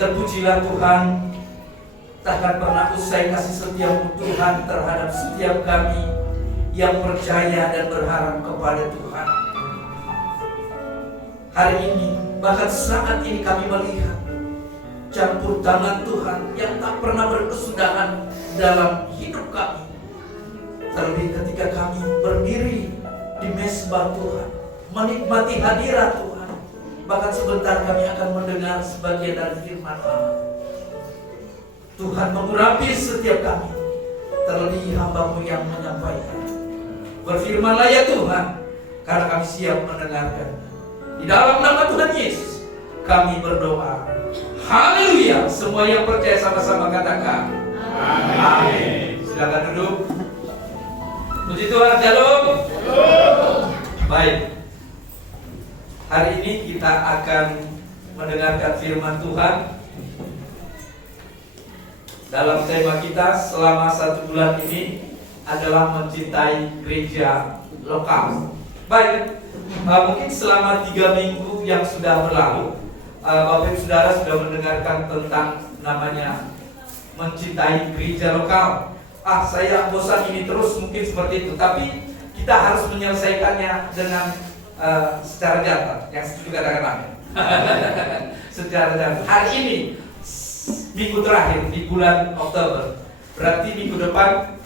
Terpujilah Tuhan, takkan pernah usai kasih setiamu Tuhan terhadap setiap kami yang percaya dan berharap kepada Tuhan. Hari ini, bahkan saat ini kami melihat campur tangan Tuhan yang tak pernah berkesudahan dalam hidup kami. Terlebih ketika kami berdiri di mezbah Tuhan, menikmati hadirat Tuhan, bahkan sebentar kami akan mendengar sebagian dari firman Allah. Tuhan mengurapi setiap kami, terlebih hamba-Mu yang menyampaikan. Berfirmanlah ya Tuhan, karena kami siap mendengarkan. Di dalam nama Tuhan Yesus kami berdoa. Haleluya. Semua yang percaya sama-sama katakan amin. Silakan duduk. Puji Tuhan. Shalom. Baik, hari ini kita akan mendengarkan firman Tuhan dalam tema kita selama 1 bulan ini adalah mencintai gereja lokal. Baik, mungkin selama 3 minggu yang sudah berlalu, Bapak Ibu Saudara sudah mendengarkan tentang namanya mencintai gereja lokal. Saya bosan ini terus, mungkin seperti itu. Tapi kita harus menyelesaikannya dengan secara jantan. Yang setuju katakan amin. Secara jantan. Hari ini minggu terakhir di bulan Oktober, berarti minggu depan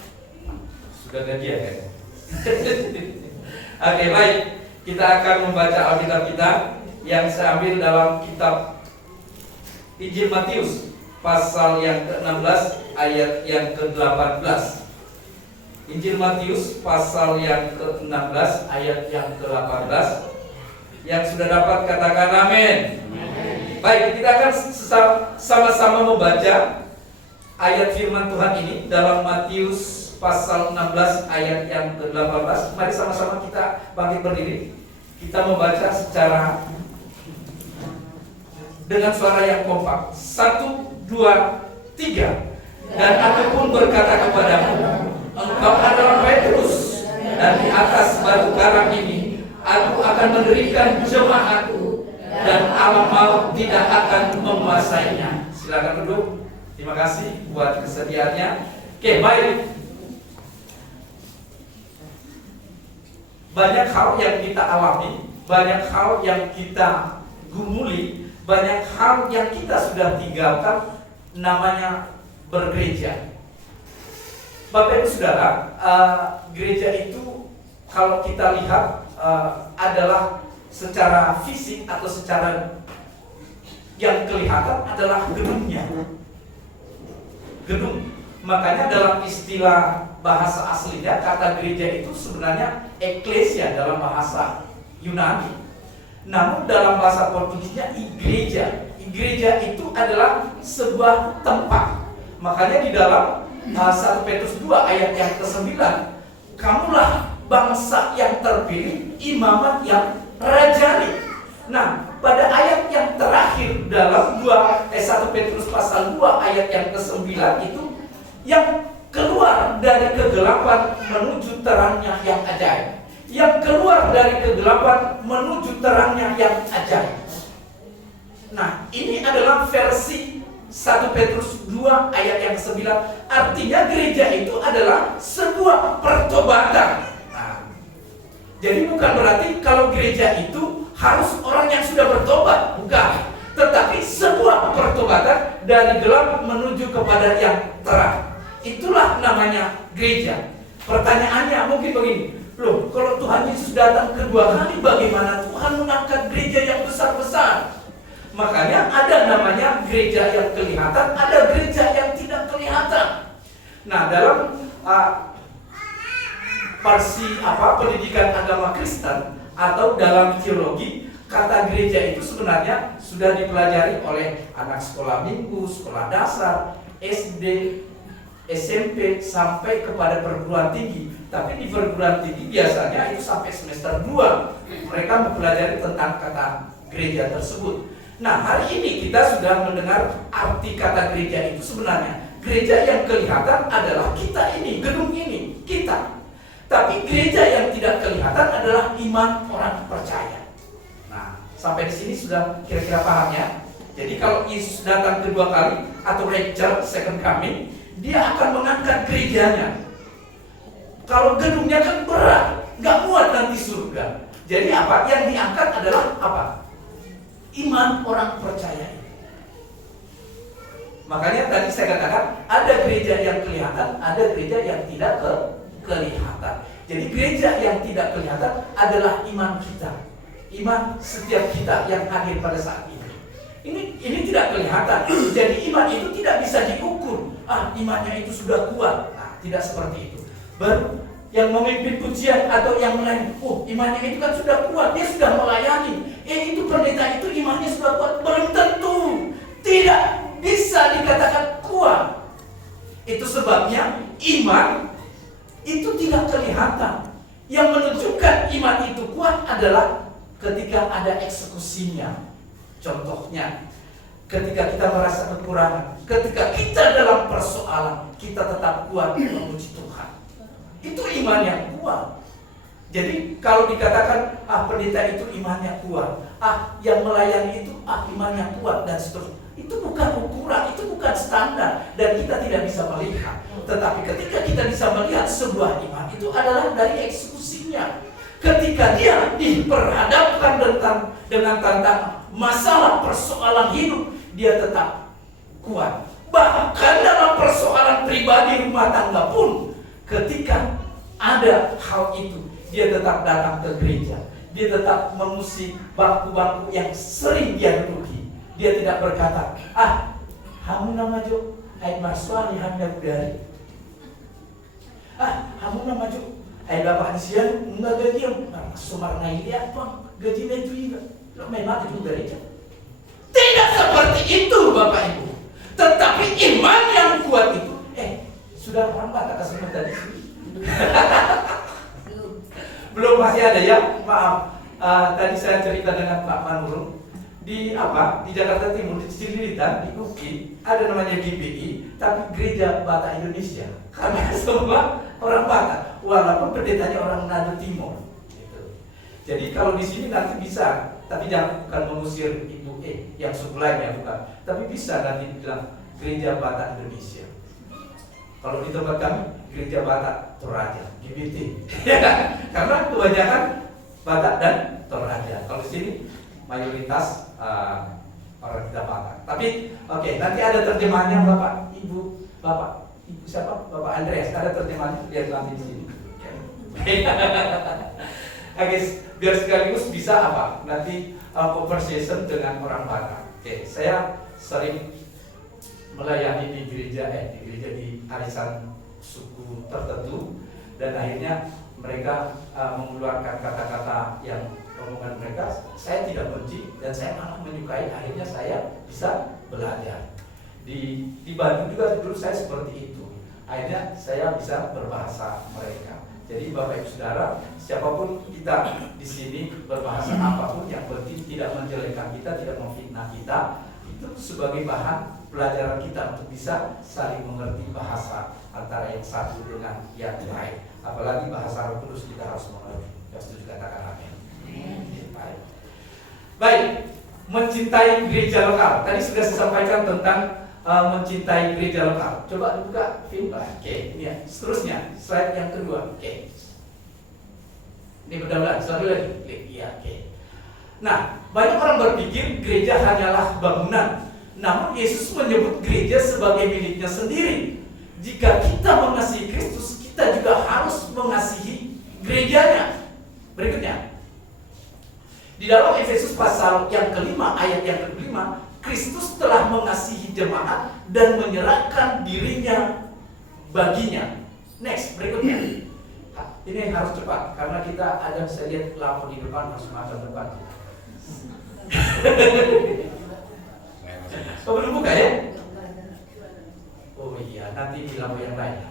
sudah gajian ya. Oke, baik. Kita akan membaca Alkitab kita yang saya ambil dalam kitab Injil Matius pasal yang ke-16 ayat yang ke-18. Injil Matius pasal yang ke-16 ayat yang ke-18. Yang sudah dapat katakan amin. Baik, kita akan sama-sama membaca ayat firman Tuhan ini dalam Matius pasal 16 ayat yang ke-18. Mari sama-sama kita bangkit berdiri. Kita membaca secara dengan suara yang kompak. 1, 2, 3. Dan aku pun berkata kepadamu, engkau adalah Petrus, dan di atas batu karang ini aku akan mendirikan jemaatku, dan alam maut tidak akan menguasainya. Silakan duduk. Terima kasih buat kesediaannya. Oke, baik. Banyak hal yang kita alami, banyak hal yang kita gumuli, banyak hal yang kita sudah tinggalkan, namanya bergereja. Bapak Ibu Saudara, gereja itu kalau kita lihat adalah secara fisik atau secara yang kelihatan adalah gedungnya. Gedung. Makanya dalam istilah bahasa aslinya kata gereja itu sebenarnya eklesia dalam bahasa Yunani. Namun dalam bahasa Portugisnya igreja. Igreja itu adalah sebuah tempat. Makanya di dalam 1 Petrus 2 ayat yang ke-9, kamulah bangsa yang terpilih, imamat yang rajani. Nah, pada ayat yang terakhir dalam 1 Petrus pasal 2 ayat yang ke-9 itu, yang keluar dari kegelapan menuju terangnya yang ajaib. Yang keluar dari kegelapan menuju terangnya yang ajaib. Nah, ini adalah versi 1 Petrus 2 ayat yang ke-9. Artinya gereja itu adalah sebuah pertobatan. Nah, jadi bukan berarti kalau gereja itu harus orang yang sudah bertobat, bukan. Tetapi sebuah pertobatan dari gelap menuju kepada yang terang. Itulah namanya gereja. Pertanyaannya mungkin begini, loh, kalau Tuhan Yesus datang kedua kali, bagaimana Tuhan mengangkat gereja yang besar-besar? Makanya ada namanya gereja yang kelihatan, ada gereja yang tidak kelihatan. Nah, dalam pendidikan agama Kristen atau dalam teologi, kata gereja itu sebenarnya sudah dipelajari oleh anak sekolah minggu, sekolah dasar, SD, SMP sampai kepada perguruan tinggi. Tapi di perguruan tinggi biasanya itu sampai semester 2 mereka mempelajari tentang kata gereja tersebut. Nah, hari ini kita sudah mendengar arti kata gereja itu sebenarnya. Gereja yang kelihatan adalah kita ini, gedung ini, kita. Tapi gereja yang tidak kelihatan adalah iman orang percaya. Nah, sampai di sini sudah kira-kira paham ya? Jadi kalau Yesus datang kedua kali atau rapture, second coming, dia akan mengangkat gerejanya. Kalau gedungnya kan berat, nggak muat nanti surga. Jadi apa? Yang diangkat adalah apa? Iman orang percaya. Makanya tadi saya katakan ada gereja yang kelihatan, ada gereja yang tidak kelihatan. Jadi gereja yang tidak kelihatan adalah iman kita, iman setiap kita yang hadir pada saat ini. Ini tidak kelihatan. Jadi iman itu tidak bisa diukur. Imannya itu sudah kuat. Nah, tidak seperti itu. Baru yang memimpin pujian atau yang melayani, imannya itu kan sudah kuat, dia sudah melayani. Itu pendeta itu imannya sudah kuat. Belum tentu. Tidak bisa dikatakan kuat. Itu sebabnya iman itu tidak kelihatan. Yang menunjukkan iman itu kuat adalah ketika ada eksekusinya. Contohnya, ketika kita merasa kekurangan, ketika kita dalam persoalan, kita tetap kuat memuji Tuhan. Itu iman yang kuat. Jadi kalau dikatakan pendeta itu imannya kuat, yang melayani itu imannya kuat dan seterusnya, itu bukan ukuran, itu bukan standar, dan kita tidak bisa melihat. Tetapi ketika kita bisa melihat sebuah iman, itu adalah dari eksekusinya. Ketika dia diperhadapkan dengan tantangan, masalah, persoalan hidup, dia tetap kuat. Bahkan dalam persoalan pribadi rumah tangga pun, ketika ada hal itu, dia tetap datang ke gereja. Dia tetap mengusik bangku-bangku yang sering dia duduki. Dia tidak berkata, kamu nama Jo, ay marsuali handa budari. Kamu nama Jo, ay bapak siang enggak gajian, sumar na iliat bang, gajinya itu juga. Lo memang itu gereja. Tidak seperti itu Bapak Ibu. Tetapi iman yang kuat itu, sudah orang Batak semua tadi. Belum, masih ada ya, maaf. Tadi saya cerita dengan Pak Manurung di Jakarta Timur, di Cililitan, di UKI, ada namanya GBI, tapi Gereja Batak Indonesia. Karena semua orang Batak, walaupun pendetanya orang Nado Timur. Gitu. Jadi kalau di sini nanti bisa, tapi jangan bukan mengusir ibu yang suku lainnya, bukan. Tapi bisa nanti bilang Gereja Batak Indonesia. Kalau di tempat kami Gereja Batak Toraja, GBT. Karena kebanyakan Batak dan Toraja. Kalau di sini mayoritas orang tidak Batak. Tapi nanti ada terjemahannya Bapak Ibu siapa? Bapak Andreas, ada terjemahannya, lihat nanti di sini. Biar sekaligus bisa nanti conversation dengan orang Batak. Saya sering melayani di gereja di arisan suku tertentu, dan akhirnya mereka mengeluarkan kata-kata yang omongan mereka saya tidak benci dan saya malah menyukai. Akhirnya saya bisa belajar. Di Bandung juga dulu saya seperti itu. Akhirnya saya bisa berbahasa mereka. Jadi Bapak Ibu Saudara, siapapun kita di sini berbahasa apapun, yang penting tidak menjelekkan kita, tidak memfitnah kita, itu sebagai bahan pelajaran kita untuk bisa saling mengerti bahasa antara yang satu dengan yang lain. Apalagi bahasa Roh Kudus kita harus mengerti. Yang setuju katakan amin. Baik, mencintai gereja lokal. Tadi sudah saya sampaikan tentang mencintai gereja lokal. Coba dibuka film. Ini ya. Seterusnya, slide yang kedua. Ini berdaulat. Sekali lagi. Iya, Nah, banyak orang berpikir gereja hanyalah bangunan. Namun Yesus menyebut gereja sebagai miliknya sendiri. Jika kita mengasihi Kristus, kita juga harus mengasihi gerejanya. Berikutnya, di dalam Efesus pasal yang kelima, ayat yang kelima, Kristus telah mengasihi jemaat dan menyerahkan dirinya baginya. Next, berikutnya. Ini harus cepat karena kita ada, saya lihat lampu di depan harus macam depan. Belum buka ya? Oh iya, nanti di lampu yang lain.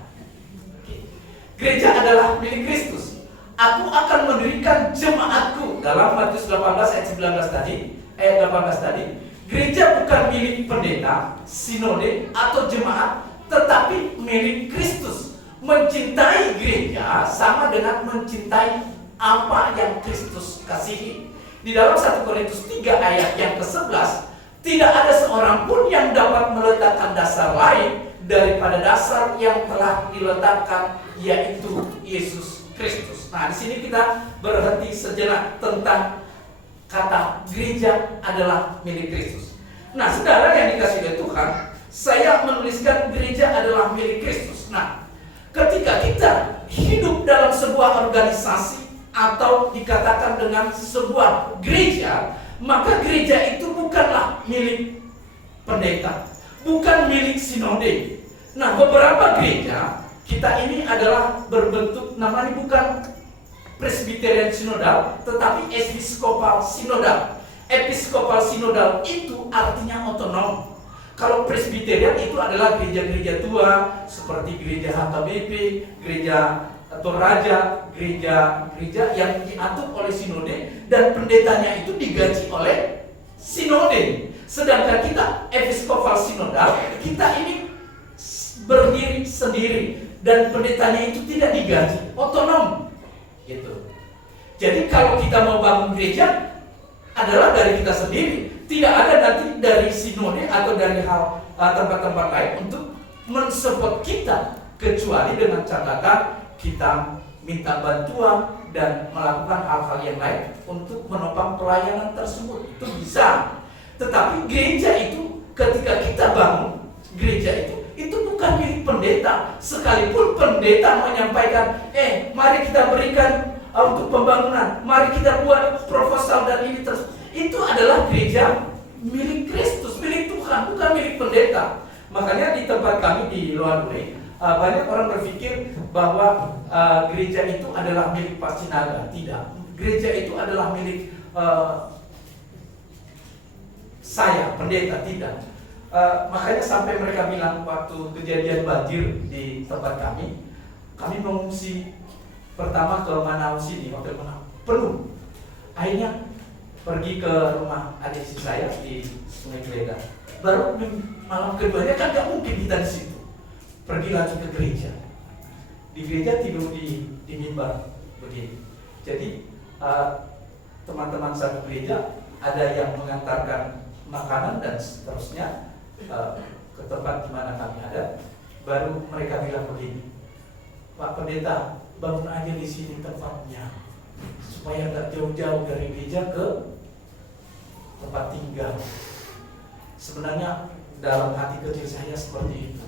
Gereja adalah milik Kristus. Aku akan mendirikan jemaatku. Dalam Matius 18 ayat 19 tadi, ayat 18 tadi, gereja bukan milik pendeta, sinode atau jemaat, tetapi milik Kristus. Mencintai gereja sama dengan mencintai apa yang Kristus kasihi. Di dalam 1 Korintus 3 ayat yang ke-11, Tidak ada seorang pun yang dapat meletakkan dasar lain daripada dasar yang telah diletakkan, yaitu Yesus Kristus. Nah, di sini kita berhenti sejenak tentang kata gereja adalah milik Kristus. Nah, saudara yang dikasihi oleh Tuhan, saya menuliskan gereja adalah milik Kristus. Nah, ketika kita hidup dalam sebuah organisasi atau dikatakan dengan sebuah gereja, maka gereja itu bukanlah milik pendeta, bukan milik sinode. Nah, beberapa gereja kita ini adalah berbentuk, namanya bukan Presbyterian Sinodal, tetapi Episkopal Sinodal. Episkopal Sinodal itu artinya otonom. Kalau Presbyterian itu adalah gereja-gereja tua seperti gereja HKBP, gereja Toraja, gereja-gereja yang diatur oleh sinode dan pendetanya itu digaji oleh sinode. Sedangkan kita Episkopal Sinodal, kita ini berdiri sendiri dan pendetanya itu tidak digaji, otonom. Gitu. Jadi kalau kita mau bangun gereja adalah dari kita sendiri, tidak ada nanti dari sinode atau dari hal tempat-tempat lain untuk mensupport kita, kecuali dengan catatan kita minta bantuan dan melakukan hal-hal yang lain untuk menopang pelayanan tersebut. Itu bisa. Tetapi gereja itu ketika kita bangun gereja itu bukan milik pendeta. Sekalipun pendeta menyampaikan, mari kita berikan untuk pembangunan, mari kita buat proposal dan ini terus. Itu adalah gereja milik Kristus, milik Tuhan, bukan milik pendeta. Makanya di tempat kami di Loanure, banyak orang berpikir bahwa gereja itu adalah milik Pak Sinaga. Tidak. Gereja itu adalah milik saya, pendeta. Tidak. Makanya sampai mereka bilang waktu kejadian banjir di tempat kami mengungsi pertama ke Manau sini, Hotel Manau, penuh. Akhirnya pergi ke rumah adik saya di Sungai Geledah. Baru malam keduanya kan gak mungkin kita di situ. Pergi lagi ke gereja. Di gereja tidur di mimbar begini. Jadi teman-teman satu gereja ada yang mengantarkan makanan dan seterusnya ke tempat di mana kami ada. Baru mereka bilang begini, Pak Pendeta, bangun aja di sini tempatnya supaya tak jauh-jauh dari gereja ke tempat tinggal. Sebenarnya dalam hati kecil saya seperti itu,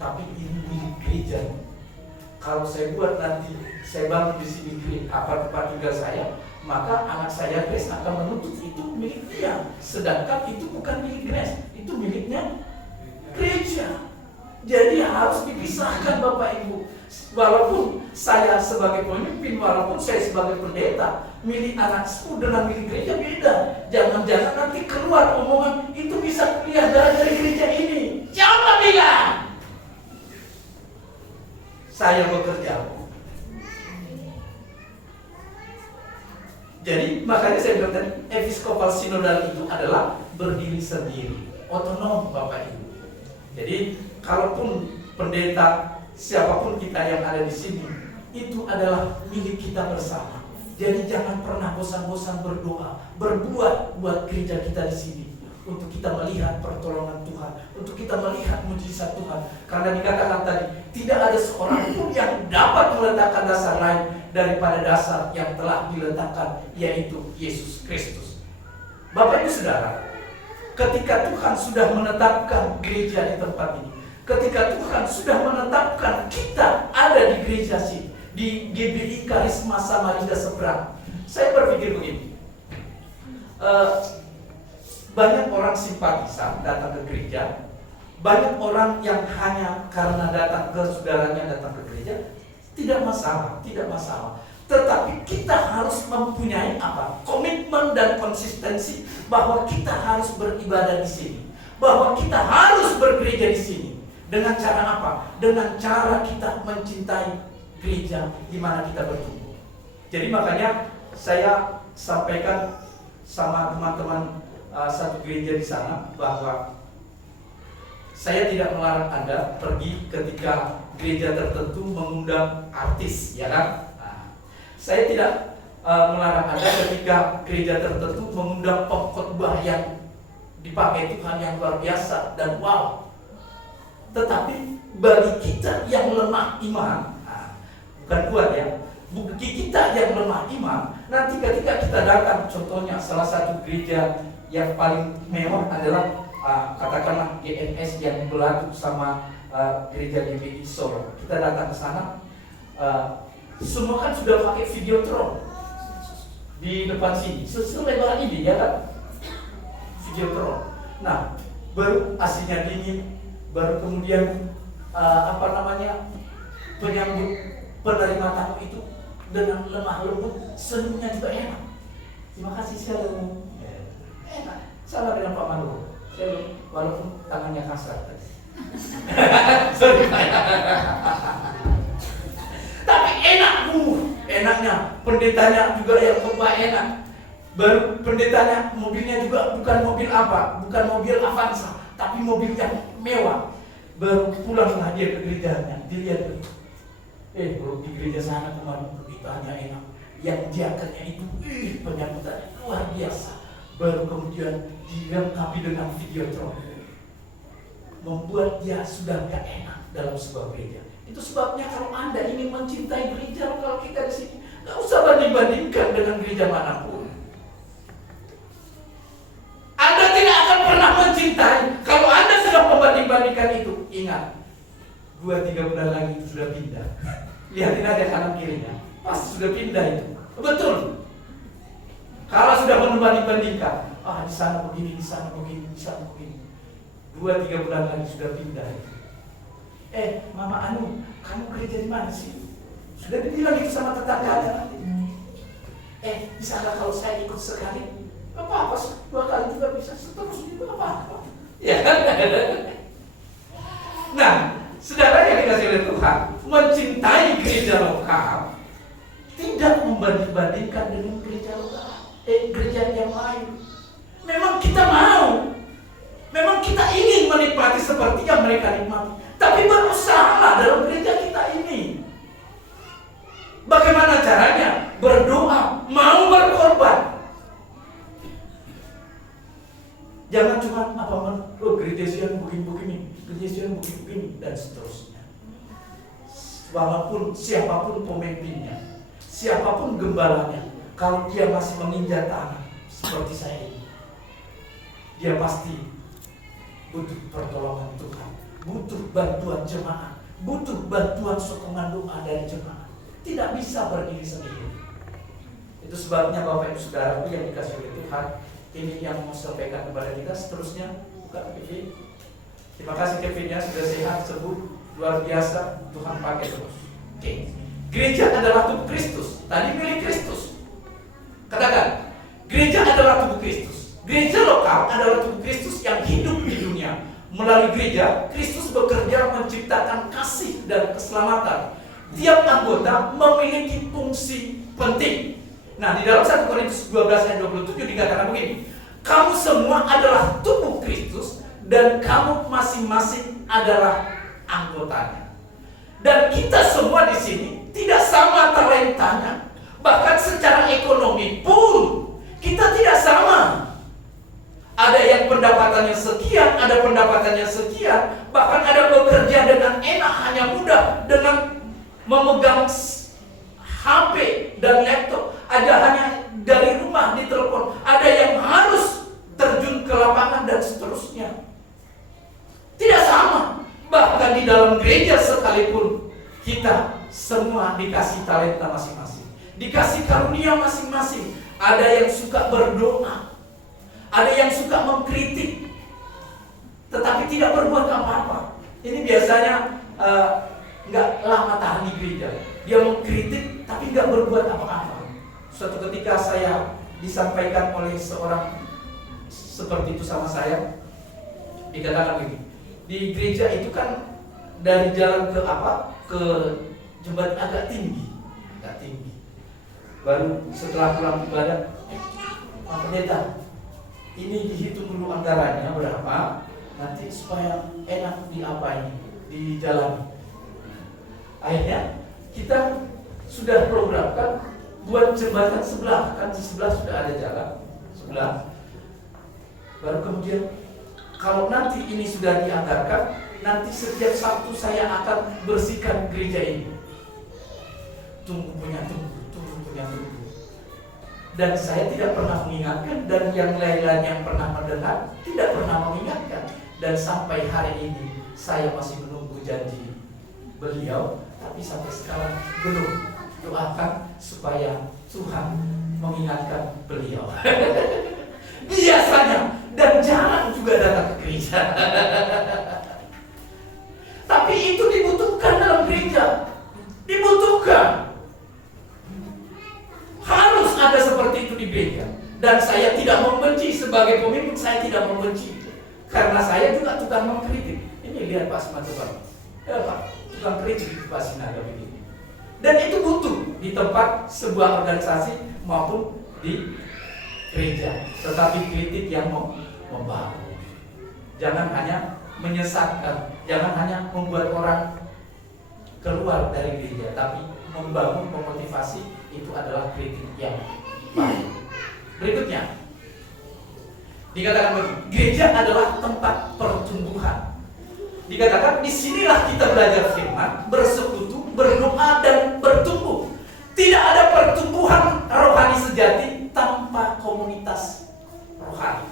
tapi ini milik gereja. Kalau saya buat nanti saya bangun di sini tempat tinggal saya, maka anak saya Grace akan menuntut itu milik dia. Sedangkan itu bukan milik Grace, itu miliknya gereja. Jadi harus dipisahkan Bapak Ibu. Walaupun saya sebagai pemimpin, walaupun saya sebagai pendeta, milik anakku dengan milik gereja beda. Jangan-jangan nanti keluar omongan itu bisa kuliah dari gereja ini. Siapa bilang? Saya bekerja. Jadi makanya saya bilang tadi, Episkopal Sinodal itu adalah berdiri sendiri, otonom Bapak Ibu. Jadi kalaupun pendeta, siapapun kita yang ada di sini, itu adalah milik kita bersama. Jadi jangan pernah bosan-bosan berdoa, berbuat buat gereja kita di sini, untuk kita melihat pertolongan Tuhan, untuk kita melihat mujizat Tuhan. Karena dikatakan tadi, tidak ada seorang pun yang dapat meletakkan dasar lain daripada dasar yang telah diletakkan, yaitu Yesus Kristus. Bapak Ibu Saudara, ketika Tuhan sudah menetapkan gereja di tempat ini, ketika Tuhan sudah menetapkan kita ada di gereja sini, di GBI Karisma Samarinda Seberang, saya berpikir begini, banyak orang simpatisan datang ke gereja, banyak orang yang hanya karena datang ke saudaranya datang ke gereja, tidak masalah. Tetapi kita harus mempunyai apa? Komitmen dan konsistensi bahwa kita harus beribadah di sini, bahwa kita harus bergereja di sini. Dengan cara apa? Dengan cara kita mencintai gereja di mana kita bertumbuh. Jadi makanya saya sampaikan sama teman-teman satu gereja di sana bahwa saya tidak melarang Anda pergi ketika gereja tertentu mengundang artis, ya kan? Nah, saya tidak melarang Anda ketika gereja tertentu mengundang pengkhotbah yang dipakai Tuhan yang luar biasa dan wow. Tetapi bagi kita yang lemah iman, bukan kuat ya, bagi kita yang lemah iman, nanti ketika kita datang, contohnya salah satu gereja yang paling mewah adalah katakanlah GNS yang berlaku sama gereja GBI Solo. Kita datang ke sana, semua kan sudah pakai videotron di depan sini, selebar ini ya kan, videotron. Nah, baru AC-nya dingin, baru kemudian penyambut penerima tamu itu dengan lemah lembut, senyumnya juga enak. Terima kasih Shalom. Enak. Salah dengan Pak Manu. Shalom, walaupun tangannya kasar. Sorry. Tapi enak, enaknya. Pendetanya juga yang khotbah enak. Baru pendetanya mobilnya juga bukan mobil apa, bukan mobil Avanza, tapi mobil yang mewah. Baru pulanglah dia ke gerejanya, dilihat, kalau di gereja sana kemarin beritanya enak, yang diakannya itu, penyambutannya luar biasa. Baru kemudian dilengkapi dengan videotron, membuat dia sudah gak enak dalam sebuah gereja. Itu sebabnya kalau Anda ingin mencintai gereja lokal kita di sini, gak usah banding-bandingkan dengan gereja manapun. Anda tidak akan pernah mencintai kalau Anda sedang membanding-bandingkan itu. Ingat, 2-3 bulan lagi itu sudah pindah. Lihatin aja kanan kirinya, pasti sudah pindah itu. Betul. Kalau sudah membanding-bandingkan, di sana begini, di sana begini, di sana begini. 2-3 bulan lagi sudah pindah. Mama Anu, kamu gereja di mana sih? Sudah dibilang itu sama tetangganya nanti. Di sana kalau saya ikut sekali, apa-apa, 2 kali juga bisa, seterusnya juga apa-apa. Ya kan? Nah, saudara yang dikasih oleh Tuhan, mencintai gereja lokal tidak membanding-bandingkan dengan gereja lokal, gereja yang lain. Memang kita mau, memang kita ingin menikmati seperti yang mereka nikmati, tapi berusaha dalam gereja kita ini. Bagaimana caranya? Berdoa, mau berkorban. Jangan cuma gereja siang begini, gereja siang begini, dan seterusnya. Walaupun siapapun pemimpinnya, siapapun gembalanya, kalau dia masih menginjak tanah seperti saya ini, dia pasti butuh pertolongan Tuhan, butuh bantuan jemaat, butuh bantuan sokongan doa dari jemaat. Tidak bisa berdiri sendiri. Itu sebabnya Bapak Ibu Saudaraku yang dikasih oleh Tuhan, ini yang mau sampaikan kepada kita. Seterusnya, buka Kevin. Terima kasih Kevin ya, sudah sehat, sembuh, luar biasa, Tuhan pakai terus. Oke. Gereja adalah tubuh Kristus. Tadi milik Kristus. Katakan, gereja adalah tubuh Kristus. Gereja lokal adalah tubuh Kristus yang hidup di dunia. Melalui gereja, Kristus bekerja menciptakan kasih dan keselamatan. Tiap anggota memiliki fungsi penting. Nah, di dalam 1 Korintus 12 ayat 27 dikatakan begini, kamu semua adalah tubuh Kristus dan kamu masing-masing adalah anggotanya. Dan kita semua di sini tidak sama talentanya, bahkan secara ekonomi pun kita tidak sama. Ada yang pendapatannya sekian, ada pendapatannya sekian, bahkan ada bekerja dengan enak, hanya mudah dengan memegang HP dan laptop. Ada hanya dari rumah ditelepon, ada yang harus terjun ke lapangan dan seterusnya. Tidak sama. Bahkan di dalam gereja sekalipun kita semua dikasih talenta masing-masing, dikasih karunia masing-masing. Ada yang suka berdoa, ada yang suka mengkritik, tetapi tidak berbuat apa-apa. Ini biasanya nggak lama tahan di gereja. Dia mengkritik tapi nggak berbuat apa-apa. Suatu ketika saya disampaikan oleh seorang seperti itu sama saya, dikatakan begini, di gereja itu kan dari jalan ke jembatan agak tinggi. Baru setelah pulang ibadah, Pak Pendeta, ini dihitung dulu anggarannya berapa, nanti supaya enak di jalan. Akhirnya kita sudah programkan buat jembatan sebelah, kan di sebelah sudah ada jalan sebelah. Baru kemudian kalau nanti ini sudah dianggarkan, nanti setiap Sabtu saya akan bersihkan gereja ini. Tunggu. Dan saya tidak pernah mengingatkan, dan yang lain-lain yang pernah mendengar tidak pernah mengingatkan. Dan sampai hari ini saya masih menunggu janji beliau, tapi sampai sekarang belum. Doakan supaya Tuhan mengingatkan beliau. Biasanya, dan jangan juga datang ke gereja. Tapi itu dibutuhkan dalam gereja. Dibutuhkan. Harus ada seperti itu di gereja. Dan saya tidak membenci sebagai pemimpin, saya tidak membenci. Karena saya juga tukang mengkritik. Ini lihat Pak Simatupang. Ya Pak, tukang kritik di Pak Sinaga begini. Dan itu butuh di tempat sebuah organisasi maupun di gereja. Tetapi kritik yang membangun. Jangan hanya menyesatkan, jangan hanya membuat orang keluar dari gereja, tapi membangun, memotivasi. Itu adalah kritik yang baik. Berikutnya dikatakan begini, gereja adalah tempat pertumbuhan. Dikatakan disinilah kita belajar firman, bersekutu, berdoa dan bertumbuh. Tidak ada pertumbuhan rohani sejati tanpa komunitas rohani.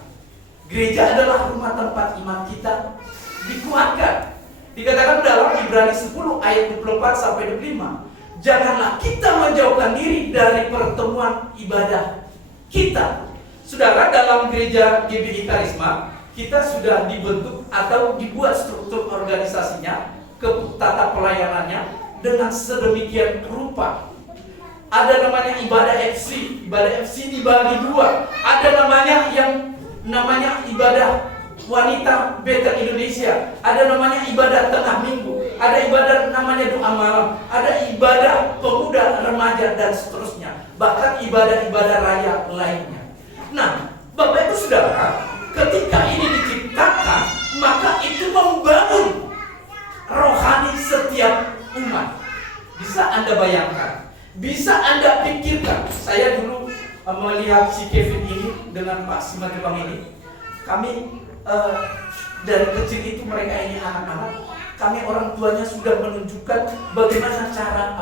Gereja adalah rumah tempat iman kita dikuatkan. Dikatakan dalam Ibrani 10 ayat 24 sampai 25. Janganlah kita menjauhkan diri dari pertemuan ibadah kita. Saudara, dalam gereja GBI Karisma, kita sudah dibentuk atau dibuat struktur organisasinya, tata pelayanannya dengan sedemikian rupa. Ada namanya ibadah FC. Ibadah FC dibagi dua. Ada namanya yang namanya ibadah wanita Beta Indonesia. Ada namanya ibadah tengah minggu. Ada ibadah namanya doa malam. Ada ibadah pemuda, remaja, dan seterusnya. Bahkan ibadah-ibadah raya lainnya. Nah, Bapak Ibu Saudara, ketika ini diciptakan, maka itu membangun rohani setiap umat. Bisa Anda bayangkan, bisa Anda pikirkan. Saya dulu melihat si Kevin ini dengan Pak Simatupang ini. Kami dari kecil itu, mereka ini anak-anak, kami orang tuanya sudah menunjukkan bagaimana cara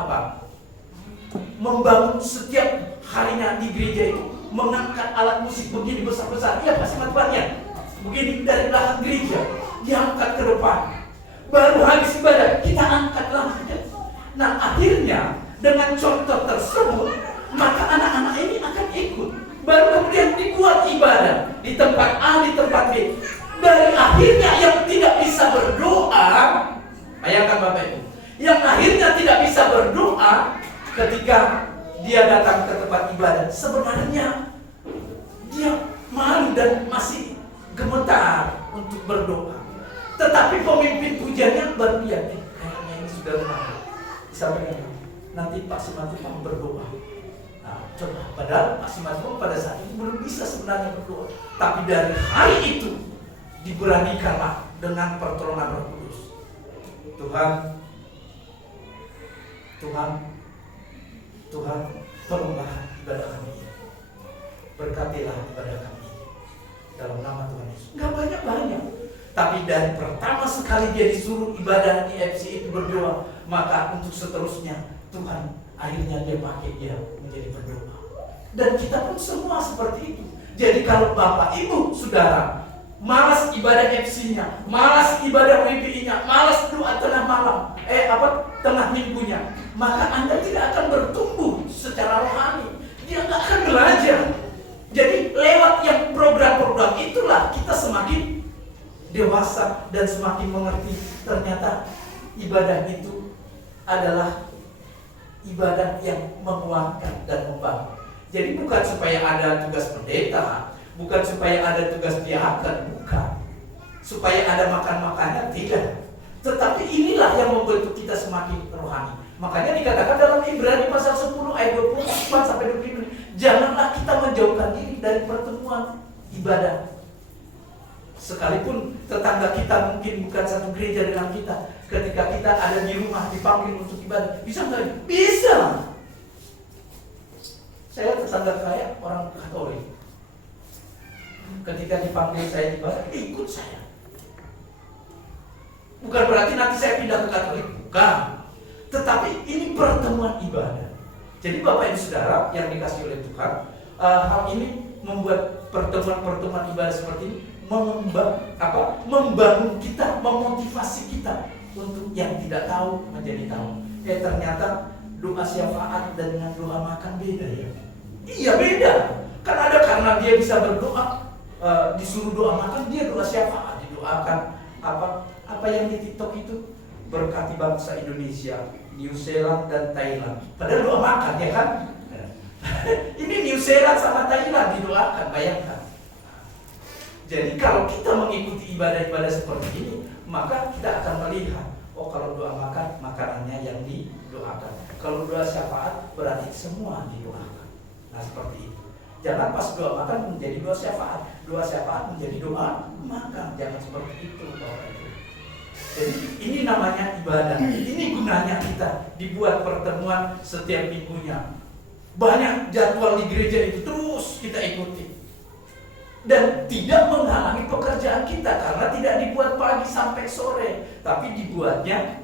membangun setiap harinya di gereja itu, mengangkat alat musik begini besar-besar. Iya Pak Simatupangnya, begini dari belakang gereja diangkat ke depan. Baru habis ibadah kita angkat lagi. Nah, akhirnya dengan contoh tersebut, maka anak-anak ini akan ikut. Baru kemudian dibuat ibadah di tempat A, di tempat B. Dari akhirnya yang tidak bisa berdoa, bayangkan Bapak Ibu, yang akhirnya tidak bisa berdoa ketika dia datang ke tempat ibadah, sebenarnya dia malu dan masih gemetar untuk berdoa. Tetapi pemimpin pujiannya baru lihat, kayaknya ini sudah malu. Disampaikan, nanti Pak Simatupang berdoa. Nah, coba, padahal Pak Simatupang pada saat itu belum bisa sebenarnya berdoa. Tapi dari hari itu diberanikanlah dengan pertolongan Roh Kudus. Tuhan, tolonglah ibadah kami ini. Berkatilah ibadah kami ini. Dalam nama Tuhan Yesus. Gak banyak-banyak. Tapi dari pertama sekali dia disuruh ibadah di FC itu berdoa, maka untuk seterusnya Tuhan akhirnya dia pakai dia menjadi berdoa. Dan kita pun semua seperti itu. Jadi kalau Bapak Ibu Saudara malas ibadah FC-nya, malas ibadah WBI-nya, malas doa tengah malam, tengah minggunya, maka Anda tidak akan bertumbuh secara rohani. Dia nggak akan belajar. Jadi lewat yang program-program itulah kita semakin dewasa dan semakin mengerti ternyata ibadah itu adalah ibadah yang menguatkan dan membangun. Jadi bukan supaya ada tugas pendeta, bukan supaya ada tugas diaken, bukan. Supaya ada makan-makannya, tidak. Tetapi inilah yang membentuk kita semakin rohani. Makanya dikatakan dalam Ibrani pasal 10 ayat 24 sampai 25, janganlah kita menjauhkan diri dari pertemuan ibadah. Sekalipun tetangga kita mungkin bukan satu gereja dengan kita, ketika kita ada di rumah dipanggil untuk ibadah, bisa nggak? Bisa. Saya tetangga saya orang Katolik. ketika dipanggil saya ibadah, ikut saya. Bukan berarti nanti saya pindah ke Katolik, bukan. Tetapi ini pertemuan ibadah. Jadi Bapak Ibu Saudara yang dikasihi oleh Tuhan, hal ini membuat pertemuan-pertemuan ibadah seperti ini membangun kita, memotivasi kita untuk yang tidak tahu menjadi tahu. Ternyata doa syafaat dengan doa makan beda ya. Iya beda. Kan ada karena dia bisa berdoa, disuruh doa makan, dia doa syafaat, didoakan apa yang di TikTok itu, berkati bangsa Indonesia, New Zealand dan Thailand. Padahal doa makan ya kan? Ini New Zealand sama Thailand didoakan, bayangkan. Jadi kalau kita mengikuti ibadah-ibadah seperti ini, maka kita akan melihat, oh kalau doa makan, makanannya yang didoakan. Kalau doa syafaat, berarti semua didoakan. Nah seperti itu. Jangan pas doa makan menjadi doa syafaat menjadi doa makan. Jangan seperti itu Bapak Ibu. Jadi ini namanya ibadah. Ini gunanya kita dibuat pertemuan setiap minggunya. Banyak jadwal di gereja itu terus kita ikuti. Dan tidak menghalangi pekerjaan kita karena tidak dibuat pagi sampai sore, tapi dibuatnya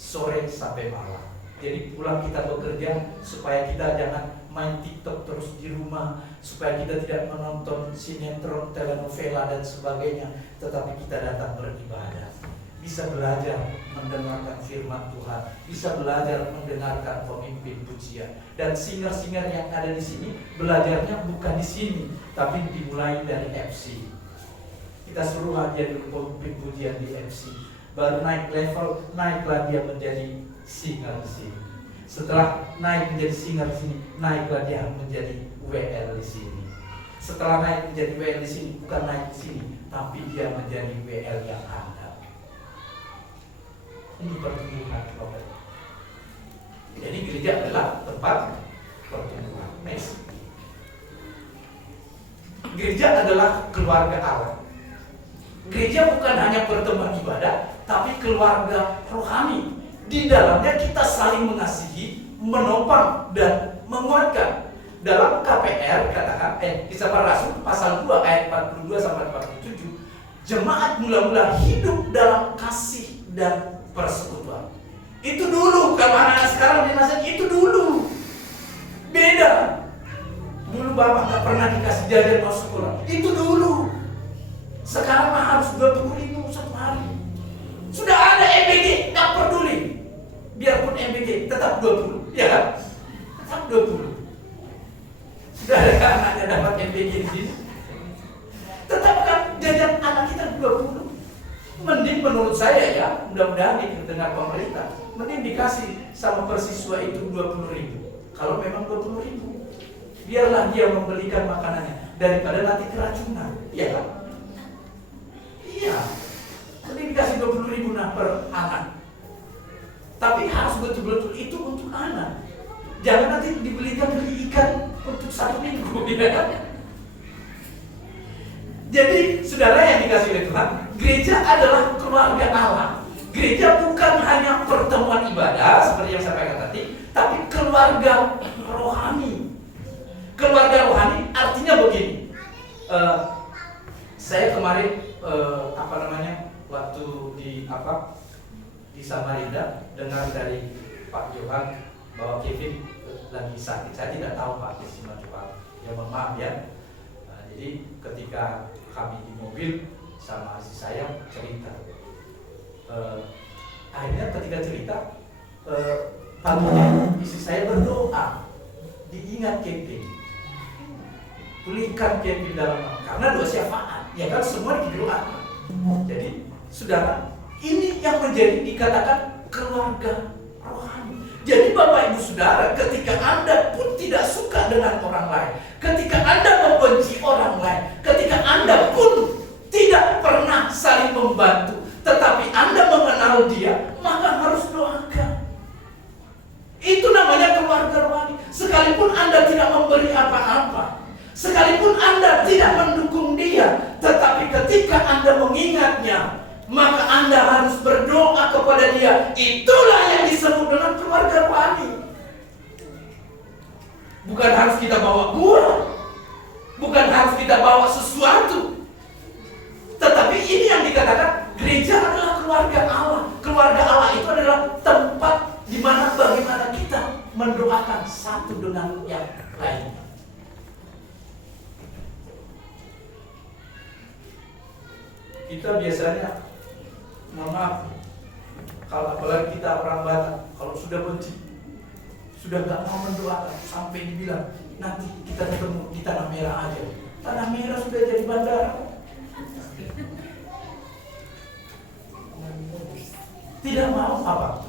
sore sampai malam. Jadi pulang kita bekerja supaya kita jangan main TikTok terus di rumah, supaya kita tidak menonton sinetron, telenovela dan sebagainya, tetapi kita datang beribadah. Bisa belajar mendengarkan firman Tuhan, bisa belajar mendengarkan pemimpin pujian. Dan singer-singer yang ada di sini belajarnya bukan di sini, tapi dimulai dari FC. Kita suruh aja dulu pemimpin pujian di FC, baru naik level, naiklah dia menjadi singer di sini. Setelah naik menjadi singer di sini, naiklah dia menjadi WL di sini. Setelah naik menjadi WL di sini, bukan naik di sini, tapi dia menjadi WL yang handal. Ini pertumbuhan Bapak. Jadi gereja adalah tempat pertumbuhan. Next. Gereja adalah keluarga Allah. Gereja bukan hanya pertemuan ibadah, tapi keluarga rohani. Di dalamnya kita saling mengasihi, menopang dan menguatkan. Dalam KPR katakan, Kisah Para Rasul pasal 2 ayat 42 sampai 47, jemaat mula-mula hidup dalam kasih dan persekutuan. Itu dulu. Kalau anak-anak sekarang di nasihat itu dulu. Beda. Dulu bapak gak pernah dikasih jajan mau sekolah. Itu dulu. Sekarang harus 20.000 satu hari. Sudah ada MBG, gak peduli. Biarpun MBG tetap 20, ya kan? Tetap 20. Sudah ada anaknya dapat MBG di sini. Tetap kan jajan anak kita 20. Mending menurut saya ya, mudah-mudahan dengan pemerintah, mending dikasih sama persiswa itu 20.000. Kalau memang 20.000, biarlah dia membelikan makanannya daripada nanti keracunan, iya kan? Iya, mending dikasih 20.000 per anak. Tapi harus betul-betul itu untuk anak. Jangan nanti beli ikan untuk 1 minggu, ya kan? Jadi, saudara yang dikasih oleh Tuhan, gereja adalah keluarga Allah. Gereja bukan hanya pertemuan ibadah seperti yang saya sampaikan tadi, tapi keluarga rohani. Keluarga rohani artinya begini. Saya kemarin waktu di Samarinda dengar dari Pak Johan bahwa Kevin lagi sakit. Saya tidak tahu Pak Kevin Johan. Ya mohon maaf ya. Jadi ketika kami di mobil sama istri saya cerita, akhirnya ketika cerita paginya istri saya berdoa, diingat Kevin, pulihkan Kevin dalam karena doa syafaat, ya kan semua didoakan. Jadi saudara, ini yang menjadi dikatakan keluarga rohani. Jadi Bapak Ibu Saudara, ketika Anda pun tidak suka dengan orang lain, ketika Anda membenci orang lain, ketika Anda pun tidak pernah saling membantu, tetapi Anda mengenal dia, maka harus doakan. Itu namanya keluarga rohani. Sekalipun Anda tidak memberi apa-apa, sekalipun Anda tidak mendukung dia, tetapi ketika Anda mengingatnya, maka Anda harus berdoa kepada dia. Itulah yang disebut dengan keluarga rohani. Bukan harus kita bawa gula, Bukan harus kita bawa sesuatu. Tetapi ini yang dikatakan gereja adalah keluarga Allah. Keluarga Allah itu adalah tempat di mana bagaimana kita mendoakan satu dengan yang lain. Kita biasanya, mohon maaf, kalau apalagi kita orang Batak, kalau sudah benci, sudah gak mau mendoakan, sampai dibilang nanti kita ketemu di tanah merah aja. Tanah merah sudah jadi bandara. Tidak mau apa?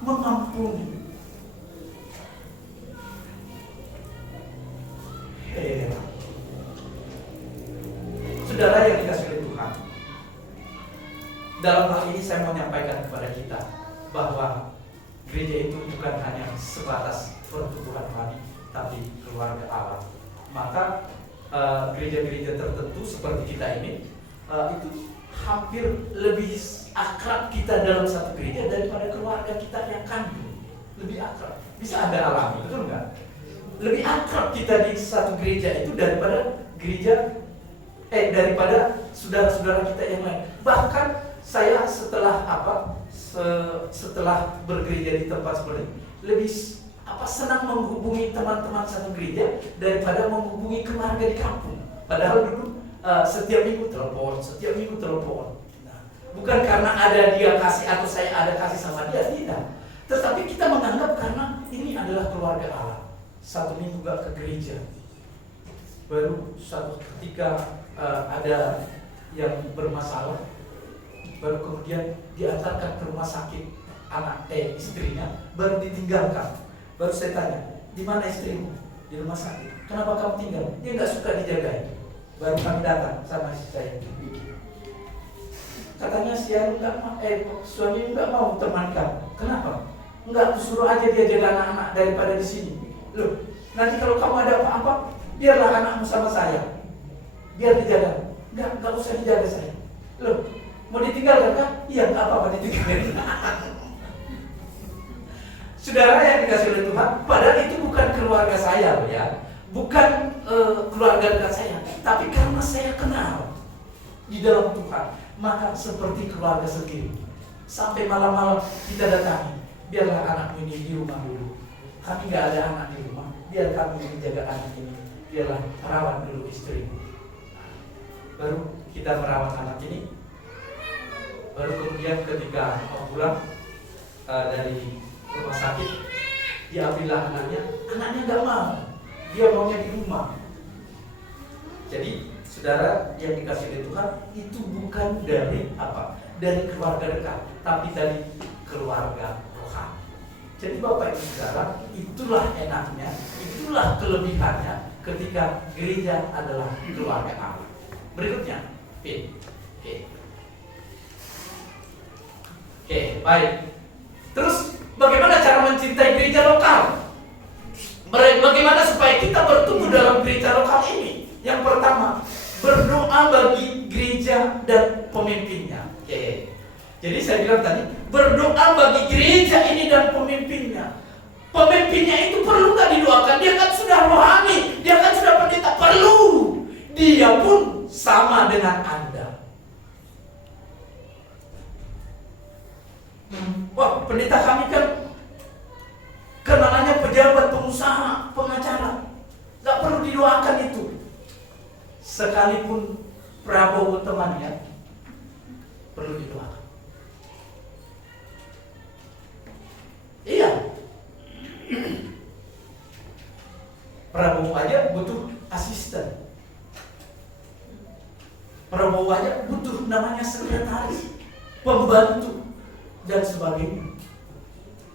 Mengampuni. Saudara yang dikasih oleh Tuhan, dalam hal ini saya mau menyampaikan kepada kita bahwa gereja itu bukan hanya sebatas pertubuhan rohani, tapi keluarga Allah. Maka gereja-gereja tertentu seperti kita ini itu hampir lebih akrab kita dalam satu gereja daripada keluarga kita yang kandung. Lebih akrab. Bisa Anda alami, betul nggak? Lebih akrab kita di satu gereja itu daripada daripada saudara-saudara kita yang lain. Bahkan saya setelah bergereja di tempat seperti ini, lebih senang menghubungi teman-teman satu gereja daripada menghubungi keluarga di kampung. Padahal dulu setiap minggu telepon. Nah, bukan karena ada dia kasih atau saya ada kasih sama dia, tidak. Tetapi kita menganggap karena ini adalah keluarga Allah. Satu minggu gak ke gereja, baru satu ketika ada yang bermasalah, baru kemudian diantarkan ke rumah sakit istrinya, baru ditinggalkan. Baru saya tanya, di mana istrimu? Di rumah sakit. Kenapa kamu tinggal? Dia nggak suka dijagain. Baru kami datang sama istri saya. Katanya suami nggak mau teman kamu. Kenapa? Nggak, suruh aja dia jaga anak-anak daripada di sini. Loh, nanti kalau kamu ada apa-apa, biarlah anakmu sama saya. Biar dijaga. Nggak usah dijaga saya. Loh, mau ditinggalkan kan? Iya, nggak apa-apa ditinggalkan. Saudara yang dikasih oleh Tuhan, padahal itu bukan keluarga saya, ya, bukan keluarga dekat saya, tapi karena saya kenal di dalam Tuhan, maka seperti keluarga sendiri. Sampai malam-malam kita datangi, biarlah anakmu ini di rumah dulu. Kami nggak ada anak di rumah, biar kami menjaga anak ini. Biarlah rawat dulu istrimu. Baru kita merawat anak ini. Baru kemudian ketika mau pulang dari rumah sakit, diambillah anaknya nggak mau, dia maunya di rumah. Jadi saudara yang dikasih oleh Tuhan, itu bukan dari keluarga dekat, tapi dari keluarga rohani. Jadi Bapak Ibu Saudara, itulah enaknya, itulah kelebihannya ketika gereja adalah keluarga Allah. Berikutnya, Oke, baik. Terus bagaimana cara mencintai gereja lokal? Bagaimana supaya kita bertumbuh dalam gereja lokal ini? Yang pertama, berdoa bagi gereja dan pemimpinnya. Oke. Jadi saya bilang tadi, berdoa bagi gereja ini dan pemimpinnya. Pemimpinnya itu perlu nggak didoakan? Dia kan sudah rohani, dia kan sudah pendeta, perlu. Dia pun sama dengan Anda. Wah, pendeta kami kan kenalannya pejabat, pengusaha, pengacara. Gak perlu didoakan itu. Sekalipun Prabowo temannya, perlu didoakan. Iya. Prabowo aja butuh asisten. Prabowo aja butuh namanya sekretaris, pembantu, dan sebagainya.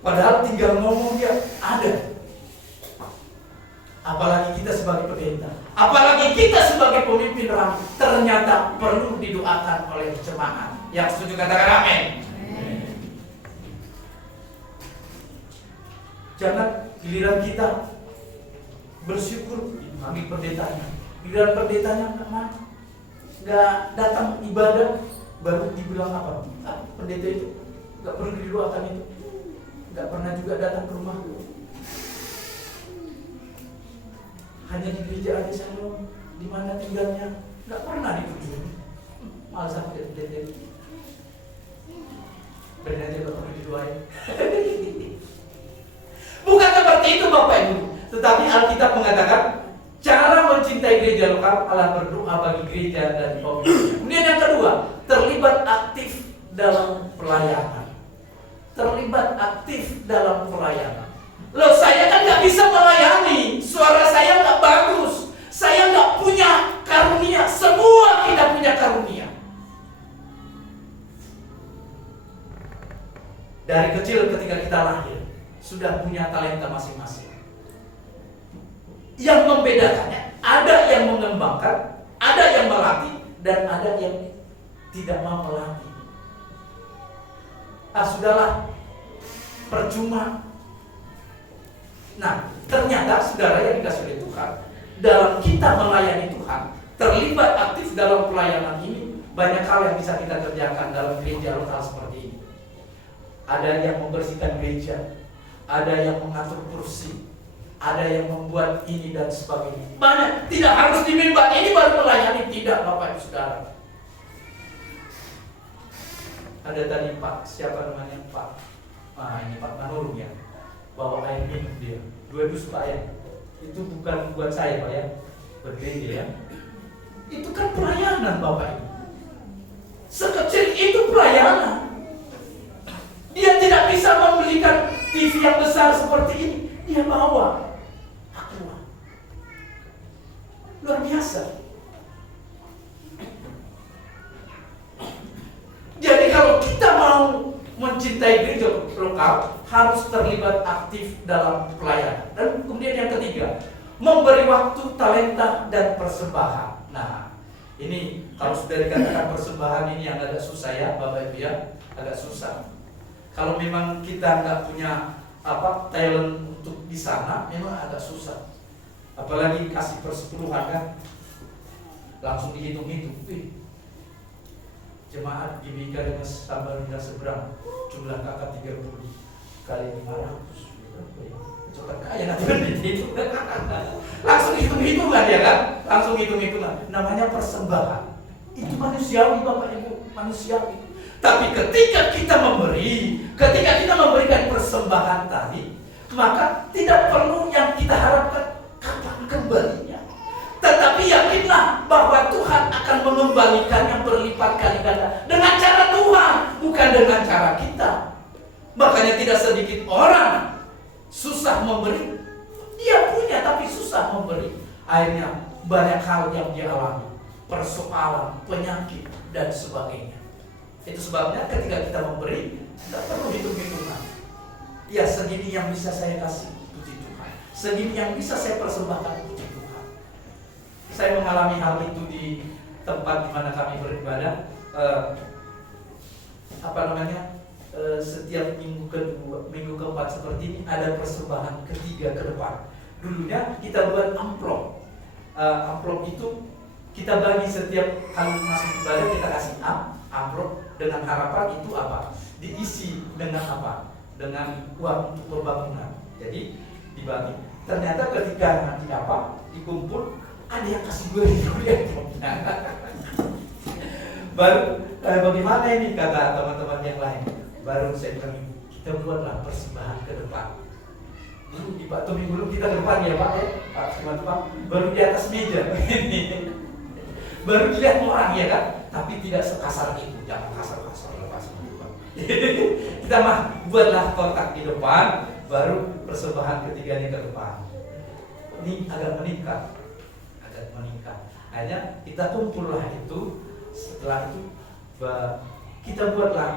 Padahal tinggal ngomong dia ada. Apalagi kita sebagai pendeta, apalagi kita sebagai pemimpin rohani, ternyata perlu didoakan oleh jemaat. Yang setuju katakan amin. Jangan giliran kita bersyukur kami pendetanya, giliran pendetanya nggak datang ibadah, baru dibilang apa? Pendeta itu nggak perlu didoakan itu, nggak pernah juga datang ke rumah. hanya di gereja aja Shalom, di mana tinggalnya, nggak pernah dikunjungi. Malas aku lihat-lihat. Benar aja kalau perlu didoain. Bukan seperti itu Bapak Ibu, tetapi Alkitab mengatakan cara mencintai gereja lokal adalah berdoa bagi gereja dan pemimpinnya. Kemudian yang kedua, terlibat aktif dalam pelayanan. Terlibat aktif dalam pelayanan. Loh, saya kan nggak bisa melayani, suara saya nggak bagus, saya nggak punya karunia. Semua kita punya karunia. Dari kecil ketika kita lahir sudah punya talenta masing-masing. Yang membedakannya, ada yang mengembangkan, ada yang melatih, dan ada yang tidak mau melatih. Sudahlah, percuma. Nah, ternyata saudara yang dikasih oleh Tuhan, dalam kita melayani Tuhan, terlibat aktif dalam pelayanan ini, banyak hal yang bisa kita kerjakan dalam gereja lokal seperti ini. Ada yang membersihkan gereja, ada yang mengatur kursi, ada yang membuat ini dan sebagainya. Banyak, tidak harus di mimbar ini baru melayani, tidak Bapak Ibu Saudara. Ada tadi Pak, siapa namanya Pak? Ini Pak Manurung ya, bawa air minum dia, 2 dus Pak ya. Itu bukan buat saya Pak ya, bergereja ya. Itu kan pelayanan Bapak Ibu. Sekecil itu pelayanan. Dia tidak bisa membelikan TV yang besar seperti ini, dia bawa aqua. Luar biasa. Jadi kalau kita mau mencintai gereja lokal, harus terlibat aktif dalam pelayanan. Dan kemudian yang ketiga, memberi waktu, talenta, dan persembahan. Nah, ini kalau sudah dikatakan persembahan ini yang agak susah ya Bapak Ibu ya, agak susah. Kalau memang kita nggak punya talent untuk di sana, memang agak susah. Apalagi kasih persepuluhan kan, langsung dihitung-hitung. Jemaat GBK dengan Samarinda seberang, jumlah kakak 30 kali 500. Coba kaya nanti itu. Langsung hitung-hitungan ya kan? Langsung hitung-hitungan. Namanya persembahan. Itu manusiawi Bapak Ibu, manusiawi. Tapi ketika kita memberikan persembahan tadi, maka tidak perlu yang kita harapkan kapan kembalinya. Tetapi yakinlah bahwa Tuhan akan mengembalikan yang berlipat kali ganda dengan cara Tuhan, bukan dengan cara kita. Makanya tidak sedikit orang susah memberi. Dia punya tapi susah memberi. Akhirnya banyak hal yang dia alami, persoalan, penyakit, dan sebagainya. Itu sebabnya ketika kita memberi, tidak perlu hitung-hitungan. Ya, segini yang bisa saya kasih, puji Tuhan. Segini yang bisa saya persembahkan, puji Tuhan. Saya mengalami hal itu di tempat di mana kami beribadah. Setiap minggu keempat seperti ini ada persembahan ketiga ke depan. Dulunya kita buat amplop. Amplop itu kita bagi setiap kali masuk ibadah, kita kasih amplop dengan harapan itu apa? Diisi dengan apa? Dengan uang untuk pembangunan. Jadi dibagi. Ternyata ketika nanti dikumpul, ada yang kasih 2.000 baru bagaimana ini kata teman-teman yang lain. Baru saya bilang, kita buatlah persembahan ke depan. Dulu di Pak Tommy dulu kita ke depan ya Pak ya, Pak teman-teman. Baru di atas meja. Baru dilihat orang ya kan, tapi tidak sekasar itu, jangan kasar-kasar lepas semua. Kita buatlah kotak di depan, baru persembahan ketiganya ke depan. Ini agak meningkat. Akhirnya kita kumpullah itu. Setelah itu kita buatlah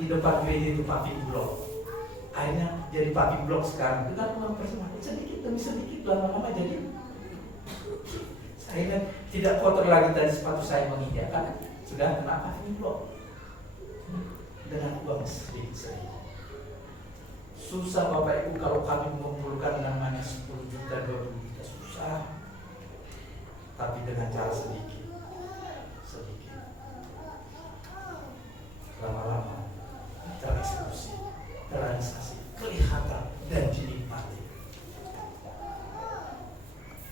di depan gereja itu paving block. Akhirnya jadi paving block sekarang dengan uang persembahan sedikit demi sedikit, lama-lama jadi. Akhirnya tidak kotor lagi dari sepatu saya menginjak kan, sudah kena paving block dengan uang sedikit. Susah Bapak Ibu kalau kami mengumpulkan namanya 10 juta, 20 juta, susah. Tapi dengan cara sedikit. Lama-lama tereksekusi, terrealisasi, kelihatan dan dinikmati.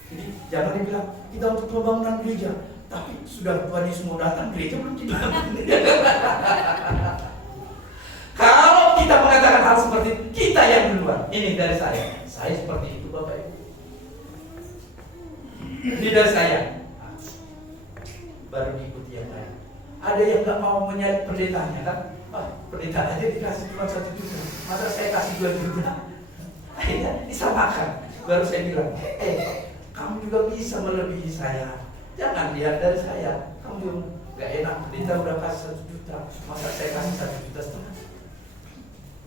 Jadi Jangan dibilang kita untuk pembangunan gereja, tapi sudah Tuhan Yesus mau datang, gereja belum dibangun. Kalau kita mengatakan hal seperti itu, kita yang duluan. Ini dari saya seperti itu Bapak Ibu. Ini dari saya, baru diikuti yang lain. Ada yang nggak mau menyari pendetanya kan? Pendeta aja dikasih cuma 1 juta, masa saya kasih 2 juta? Akhirnya disamakan. Baru saya bilang, kamu juga bisa melebihi saya. Jangan lihat dari saya, kamu nggak enak. Pendeta udah kasih 1 juta, masa saya kasih 1,5 juta?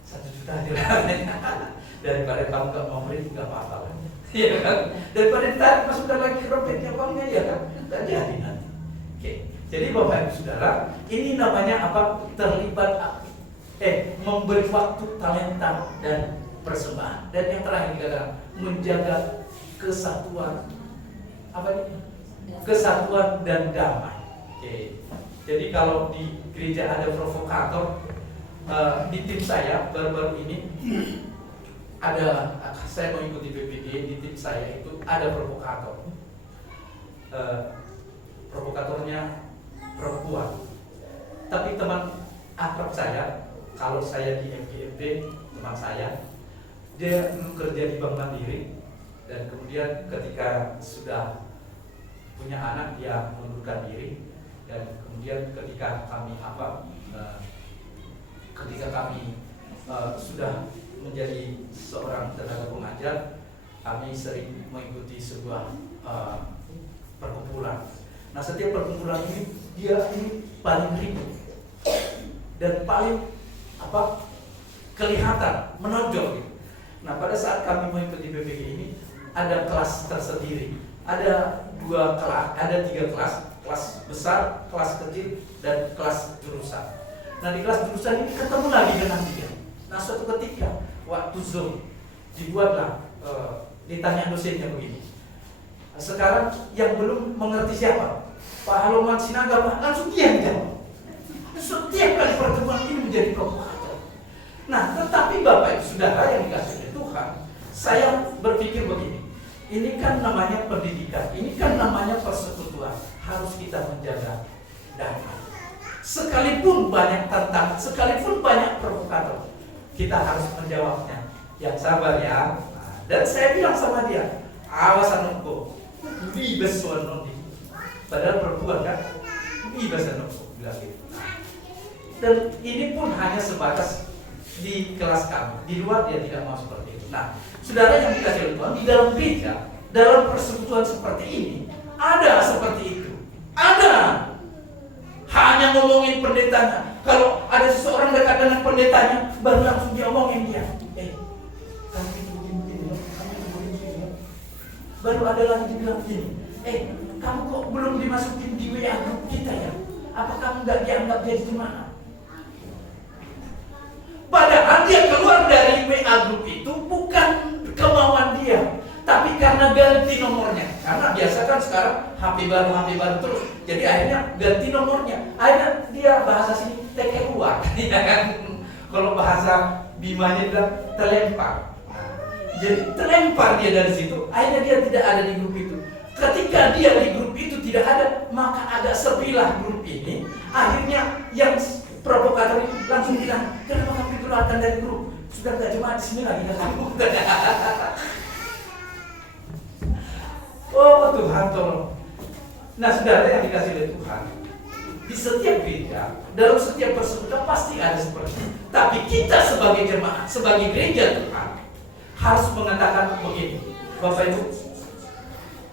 1 juta aja. Daripada kamu nggak mau beri, nggak apa-apa lah. Iya kan? Daripada ditarik masukkan lagi ke dompetnya uangnya, ya kan? Nggak jadi nanti. Oke. Jadi Bapak Ibu Saudara, ini namanya apa? Terlibat, memberi waktu, talenta dan persembahan. Dan yang terakhir dikatakan menjaga kesatuan, apa ini? Kesatuan dan damai. Oke. Jadi kalau di gereja ada provokator, di tim saya baru-baru ini ada, saya mengikuti PPD, di tim saya itu ada provokator. Provokatornya perempuan. Tapi teman akrab saya, kalau saya di FGFB, teman saya, dia kerja di Bank Mandiri, dan kemudian ketika sudah punya anak dia mengundurkan diri, dan kemudian ketika kami sudah menjadi seorang tenaga pengajar, kami sering mengikuti sebuah perkumpulan. Nah, setiap perkumpulan ini dia ini paling ribut dan paling kelihatan menonjol gitu. Nah, pada saat kami mengikuti PPG ini ada kelas tersendiri, ada 2 kelas, ada 3 kelas, kelas besar, kelas kecil, dan kelas jurusan. Nah, di kelas jurusan ini ketemu lagi dengan dia. Nah, suatu ketika waktu Zoom dibuatlah, ditanya dosennya begini, sekarang yang belum mengerti siapa? Pak Haloman Sinaga, Pak, langsung dia jawab. Setiap kali pertemuan ini menjadi provokator. Nah, tetapi Bapak Ibu Saudara yang dikasih oleh Tuhan, saya berpikir begini, ini kan namanya pendidikan, ini kan namanya persekutuan, harus kita menjaga damai. Sekalipun banyak tantangan, sekalipun banyak provokator, kita harus menjawabnya. Yang sabar ya. Nah, dan saya bilang sama dia, awas anakku, bibes suanondi. Padahal perempuan kan, bibes anakku, bilang gitu. Dan ini pun hanya sebatas di kelas kami, di luar dia tidak mau seperti itu. Nah, saudara yang dikasih oleh Tuhan, di dalam gereja, dalam persekutuan seperti ini, ada seperti itu. Ada. Hanya ngomongin pendetanya. Kalau ada seseorang dekat dengan pendetanya, baru langsung diomongin dia. Kami itu begini, kami itu begini. Baru ada lagi dibilang begini, kamu kok belum dimasukin di WA grup kita ya? Apa kamu nggak dianggap jadi gimana? Padahal dia keluar dari WA grup itu bukan kemauan dia, tapi karena ganti nomornya. Karena biasa kan sekarang HP baru terus. Jadi akhirnya ganti nomornya. Akhirnya dia bahasa sini teke keluar. Kalau bahasa Bimanya bilang terlempar. Jadi terlempar dia dari situ. Akhirnya dia tidak ada di grup itu. Ketika dia di grup itu tidak ada, maka agak sepilah grup ini. Akhirnya yang provokator itu langsung bilang, kenapa kamu dikeluarkan dari grup? Sudah gak cuma di sini lagi kamu. Oh Tuhan tolong. Nah, saudara yang dikasih oleh Tuhan, di setiap gereja, dalam setiap persekutuan pasti ada seperti itu. Tapi kita sebagai jemaat, sebagai gereja Tuhan, harus mengatakan begini, Bapak Ibu,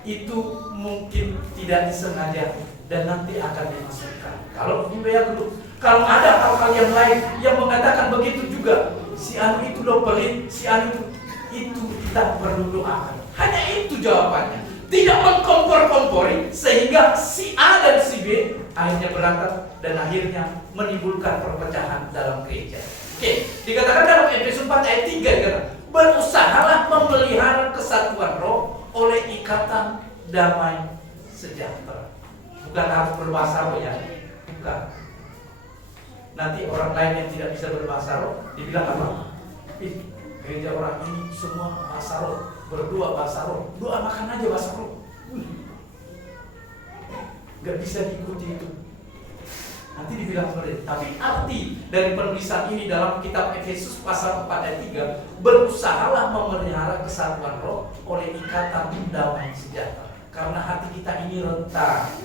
itu mungkin tidak disengaja dan nanti akan dimasukkan. Kalau di WA Group, kalau ada hal-hal yang lain yang mengatakan begitu juga, si anu itu loh pelit, si anu itu kita perlu doakan. Hanya itu jawabannya. Tidak mengkompor-kompori sehingga si A dan si B akhirnya berantem dan akhirnya menimbulkan perpecahan dalam gereja. Oke, dikatakan dalam Efesus 4 ayat 3 dikatakan, berusahalah memelihara kesatuan roh oleh ikatan damai sejahtera. Bukan harus berbahasa roh ya, bukan. Nanti orang lain yang tidak bisa berbahasa roh dibilang apa? Gereja orang ini semua bahasa roh, berdua bahasa roh, doa makan aja bahasa roh. Gak bisa diikuti itu. Nanti dibilang seperti itu. Tapi arti dari penulisan ini dalam kitab Efesus pasal 4 ayat 3, berusahalah memelihara kesatuan roh oleh ikatan damai sejahtera. Karena hati kita ini rentan,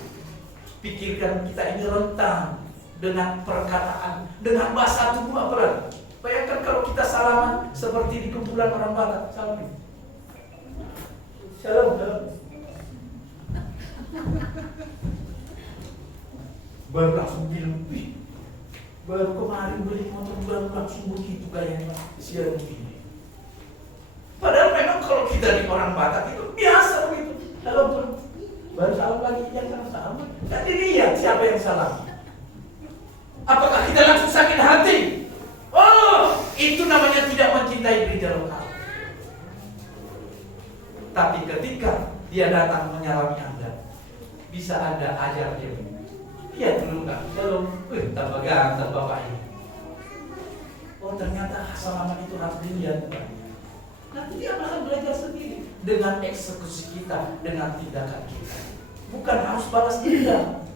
pikirkan kita ini rentan dengan perkataan, dengan bahasa tubuh apalagi. Bayangkan kalau kita salaman seperti di kumpulan orang Batak, salam. Shalom, shalom. Baru langsung bilang, baru kemarin beli motor baru langsung begitu gayanya, siaran begini. Padahal memang kalau kita di orang Batak itu biasa begitu. Halo, baru salam lagi, yang sama. Dan dilihat siapa yang salah. Apakah kita langsung sakit hati? Oh, itu namanya tidak mencintai gereja lokal. Tapi ketika dia datang menyalami Anda, bisa Anda ajar dia. Iya dulu kan, kalau tambah ganteng bapak ini. Oh ternyata salaman itu harus dilihat. Nanti dia akan belajar sendiri dengan eksekusi kita, dengan tindakan kita. Bukan harus balas dendam.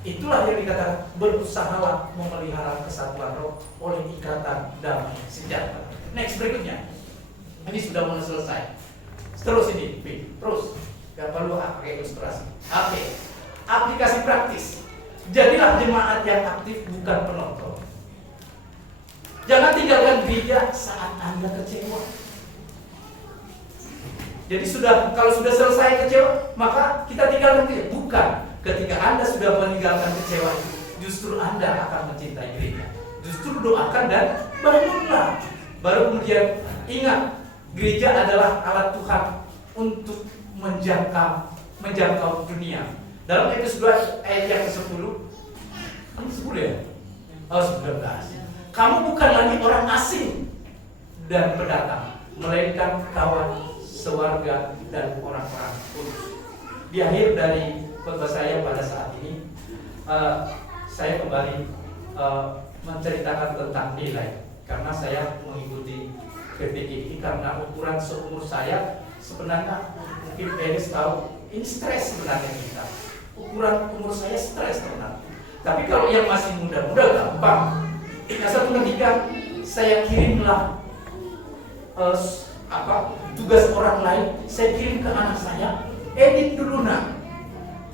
Itulah yang dikatakan berusahalah memelihara kesatuan roh oleh ikatan damai sejahtera. Next berikutnya, ini sudah mulai selesai. Terus ini, terus. Gak perlu pakai ilustrasi. Oke. Aplikasi praktis. Jadilah jemaat yang aktif, bukan penonton. Jangan tinggalkan gereja saat Anda kecewa. Jadi kalau sudah selesai kecewa, maka kita tinggalkan gereja. Bukan. Ketika Anda sudah meninggalkan kecewa itu, justru Anda akan mencintai gereja. Justru doakan dan bangunlah. Baru kemudian ingat, gereja adalah alat Tuhan untuk menjangkau dunia. Dalam Efesus 2 ayat yang ke-10, kamu 10 ya? Oh 19. Kamu bukan lagi orang asing dan pendatang, melainkan kawan, sewarga, dan orang-orang kudus. Di akhir dari khotbah saya pada saat ini, saya kembali menceritakan tentang nilai. Karena saya mengikuti PPG ini karena ukuran seumur saya sebenarnya mungkin Elis tahu ini stres sebenarnya kita. Ukuran umur saya stres teman. Tapi kalau yang masih muda-muda gampang. Nah, satu ketika saya kirimlah tugas orang lain, saya kirim ke anak saya, edit dulu nak.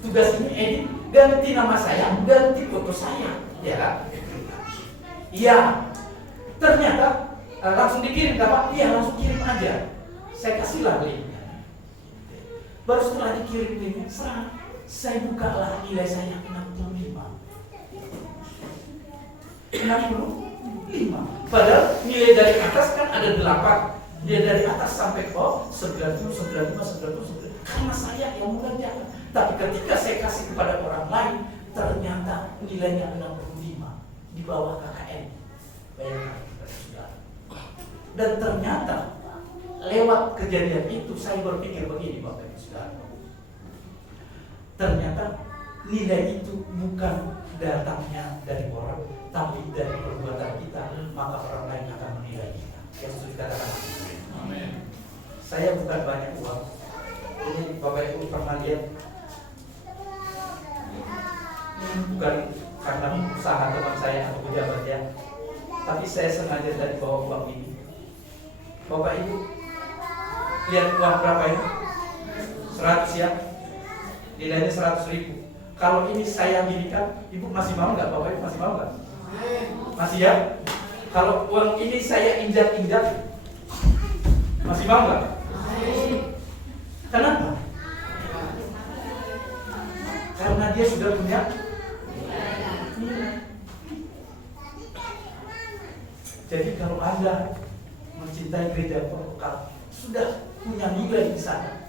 Tugas ini edit, ganti nama saya, ganti foto saya, ya. Iya. Ternyata langsung dikirim, Pak? Iya, langsung kirim aja. Saya kasihlah linknya. Baru setelah dikirim linknya, saya bukalah nilai saya 65. Padahal nilai dari atas kan ada 8. Dia dari atas sampai ke bawah 90, 95, 90. Karena saya yang mengerjakan. Tapi ketika saya kasih kepada orang lain, ternyata nilainya 65 di bawah KKN. Bayangkan, saudara. Dan ternyata lewat kejadian itu saya berpikir begini, Bapak Ibu Saudara. Ternyata nilai itu bukan datangnya dari orang, tapi dari perbuatan kita, maka orang lain akan menilai kita. Yang sudah dikatakan. Amin. Saya bukan banyak uang. Ini Bapak Ibu pernah lihat? Bukan karena usaha teman saya atau pejabat ya, tapi saya sengaja dari bawa uang ini. Bapak Ibu lihat uang berapa ini? 100 ya. Nilainya 100.000. Kalau ini saya ginikan, Ibu masih mau nggak? Bapak Ibu masih mau nggak? Masih ya? Kalau uang ini saya injak-injak, masih mau nggak? Kenapa? Karena dia sudah punya nilai. Jadi kalau Anda mencintai gereja lokal, sudah punya nilai di sana,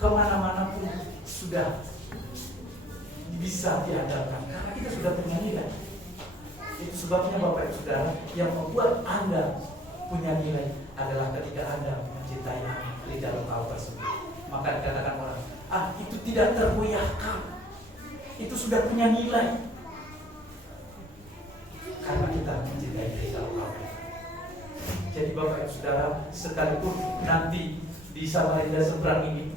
kemana-mana pun sudah bisa diandalkan karena kita sudah punya nilai. Itu sebabnya Bapak Ibu Saudara, yang membuat Anda punya nilai adalah ketika Anda mencintai gereja lokal tersebut. Maka dikatakan orang, itu tidak tergoyahkan, itu sudah punya nilai karena kita mencintai gereja lokal. Jadi Bapak Ibu Saudara, sekalipun nanti di Samarinda seberang ini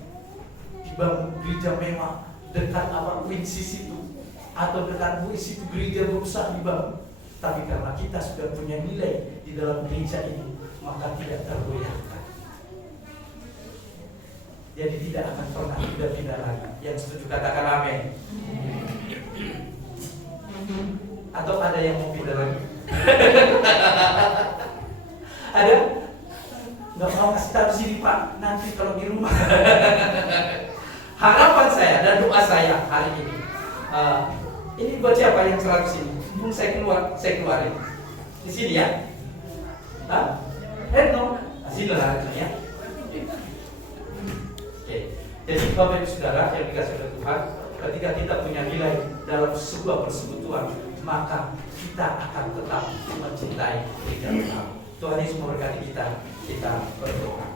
dibangun gereja mewah dekat apa Winsis itu atau dekat WIS itu gereja besar dibangun, tapi karena kita sudah punya nilai di dalam gereja ini, maka tidak tergoyahkan. Jadi tidak akan pernah pindah-pindah lagi. Yang setuju katakan amin. Atau ada yang mau pindah lagi? Ada? Nggak mau kasih tahu sini Pak, nanti kalau di rumah. Harapan saya dan doa saya hari ini, ini buat siapa yang 100 ini? Mumpung saya keluarin di sini ya. No, sini lah ya. Oke. Jadi Bapak Ibu Saudara yang dikasih oleh Tuhan, ketika kita punya nilai dalam sebuah persekutuan, maka kita akan tetap mencintai gereja Tuhan. Tuhan Yesus memberkati kita. Kita berdoa.